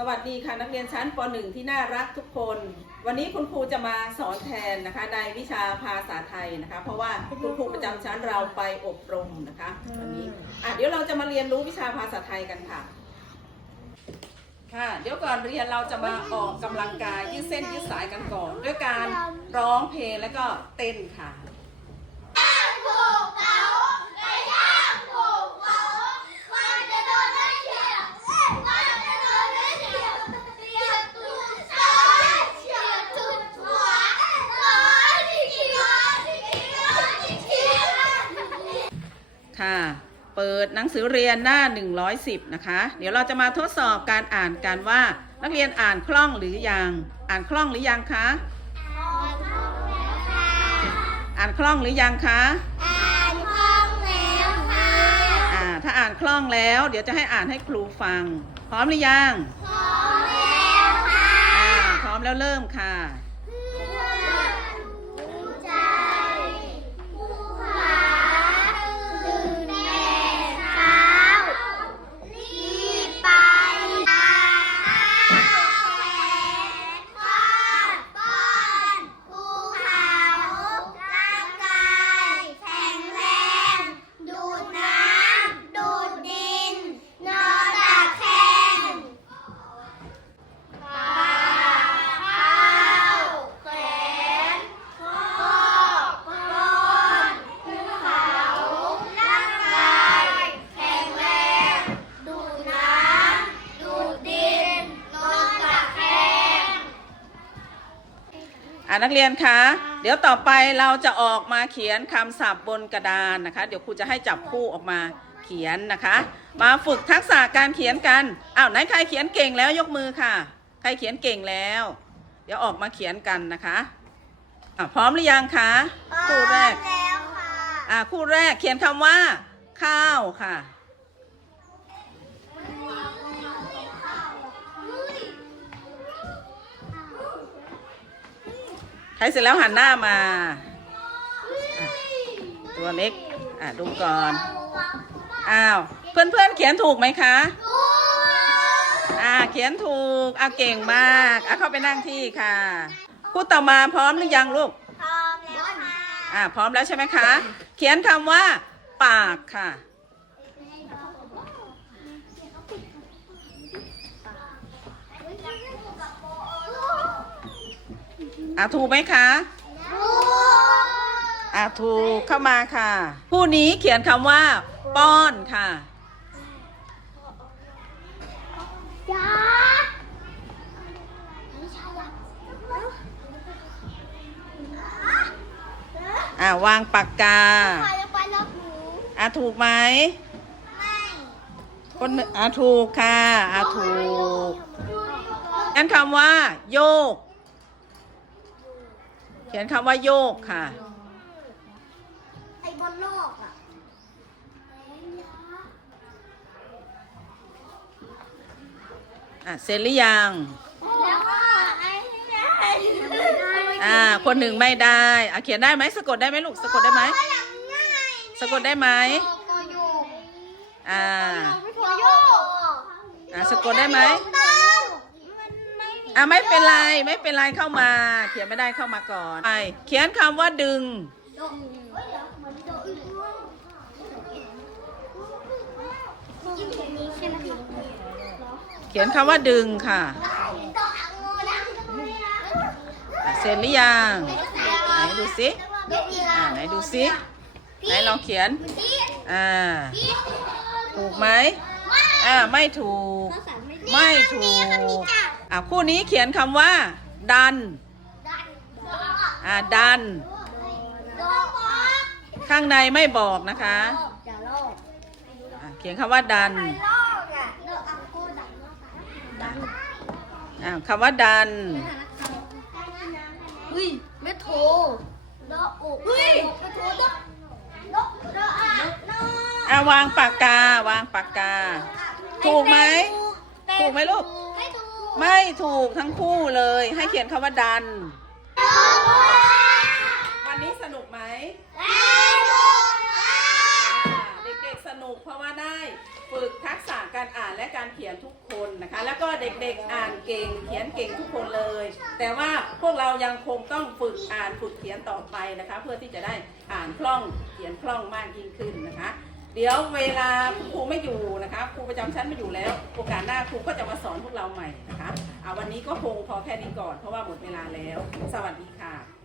สวัสดีค่ะนักเรียนชั้นป .1 ที่น่ารักทุกคน วันนี้คุณครูจะมาสอนแทนนะคะในวิชาภาษาไทยนะคะ เพราะว่าคุณครูประจำชั้นเราไปอบรมนะคะวันนี้อะเดี๋ยวเราจะมาเรียนรู้วิชาภาษาไทยกันค่ะ ค่ะ เดี๋ยวก่อนเรียนเราจะมาออกกำลังกายยืดเส้นยืดสายกันก่อน ด้วยการร้องเพลงแล้วก็เต้นค่ะ ผูกเขาและย่างผูกเขามันจะโดนไม่เฉียบมันจะโดนไม่เฉียบเฉียบตูดซ้ายเฉียบตูดขวาร้อยที่เฉียบที่เฉียบที่เฉียบ ค่ะ เปิ ดหนังสือเรียนหน้า 110 นะคะ เดี๋ยวเราจะมาทดสอบการอ่านกันว่า นักเรียนอ่านคล่องหรือยัง อ่านคล่องหรือยังคะอ่านคล่องหรือยังคะอ่านคล่องแล้วค่ะอ่าถ้าอ่านคล่องแล้ว เดี๋ยวจะให้อ่านให้ครูฟัง พร้อมหรือยังพร้อมแล้วค่ะอ่าพร้อมแล้วเริ่มค่ะ อ่านักเรียนคะ เดี๋ยวต่อไปเราจะออกมาเขียนคำศัพท์บนกระดานนะคะ เดี๋ยวครูจะให้จับคู่ออกมาเขียนนะคะ มาฝึกทักษะการเขียนกันอ้าวไหนใครเขียนเก่งแล้วยกมือค่ะ ใครเขียนเก่งแล้ว เดี๋ยวออกมาเขียนกันนะคะอะพร้อมหรือยังคะคู่แรกแล้วค่ะอ่าคู่แรกเขียนคำว่า ข้าวค่ะ ใครเสร็จแล้วหันหน้ามาอะตัวเล็ก อะดูก่อน อ้าว เพื่อนๆเขียนถูกไหมคะ อ่า เขียนถูกอะเก่งมาก อะเข้าไปนั่งที่ค่ะพูดต่อมาพร้อมหรือยังลูก พร้อมแล้วค่ะ อ่า พร้อมแล้วใช่ไหมคะ เขียนคำว่า ปากค่ะ อะถูกไหมคะอะถูกเข้ามาค่ะ ผู้นี้เขียนคำว่า ป้อนค่ะจ้าอะวางปากกาใครจะไปรับหนูอะถูกไหมไม่คนหนึ่งอะถูกค่ะอะถูกงั้นคำว่า โยก เขียนคำว่าโยกค่ะ ไอ้บนโลกอะอะเสร็จหรือยัง แล้วก็ไอ้เนี่ยอ่า คนหนึ่งไม่ได้อะเขียนได้ไหมสะกดได้ไหมลูกสะกดได้ไหมสะกดได้ไหมโกโยกอ่าโกโยก อะสะกดได้ไหมต้องมันไม่มี อะไม่เป็นไรไม่เป็นไรเข้ามา เขียนไม่ได้เข้ามาก่อนไปเขียนคำว่าดึง เขียนคำว่าดึงค่ะอะเสร็จหรือยังไหนดูสิอ่าไหนดูสิไหนลองเขียนอ่าถูกไหมอ่าไม่ถูก ไม่ถูก อ่าคู่นี้เขียนคำว่า ดันดันอ่าดันโดดบอกข้างในไม่บอกนะคะอย่าลอกอ่าเขียนคำว่าดันลอกอะโดดอังโกดังดังอ่าคำว่าดันเฮ้ยไม่โทรโดดอกเฮ้ยไม่โทรโดดโดดโดดอะโดดอ่าวางปากกาวางปากกา ถูกไหมถูกไหมลูก ไม่ถูกไม่ถูกทั้งคู่เลย ให้เขียนคำว่าดัน วันนี้สนุกไหมเด็กๆสนุกเพราะว่าได้ฝึกทักษะการอ่านและการเขียนทุกคนนะคะ แล้วก็เด็กๆอ่านเก่ง เขียนเก่งทุกคนเลย แต่ว่าพวกเรายังคงต้องฝึกอ่านฝึกเขียนต่อไปนะคะ เพื่อที่จะได้อ่านคล่องเขียนคล่องมากยิ่งขึ้นนะคะ เดี๋ยวเวลาครูไม่อยู่นะคะครูประจำชั้นไม่อยู่แล้วโอกาสหน้าครูก็จะมาสอนพวกเราใหม่นะคะเอาวันนี้ก็คงพอแค่นี้ก่อนเพราะว่าหมดเวลาแล้ว สวัสดีค่ะ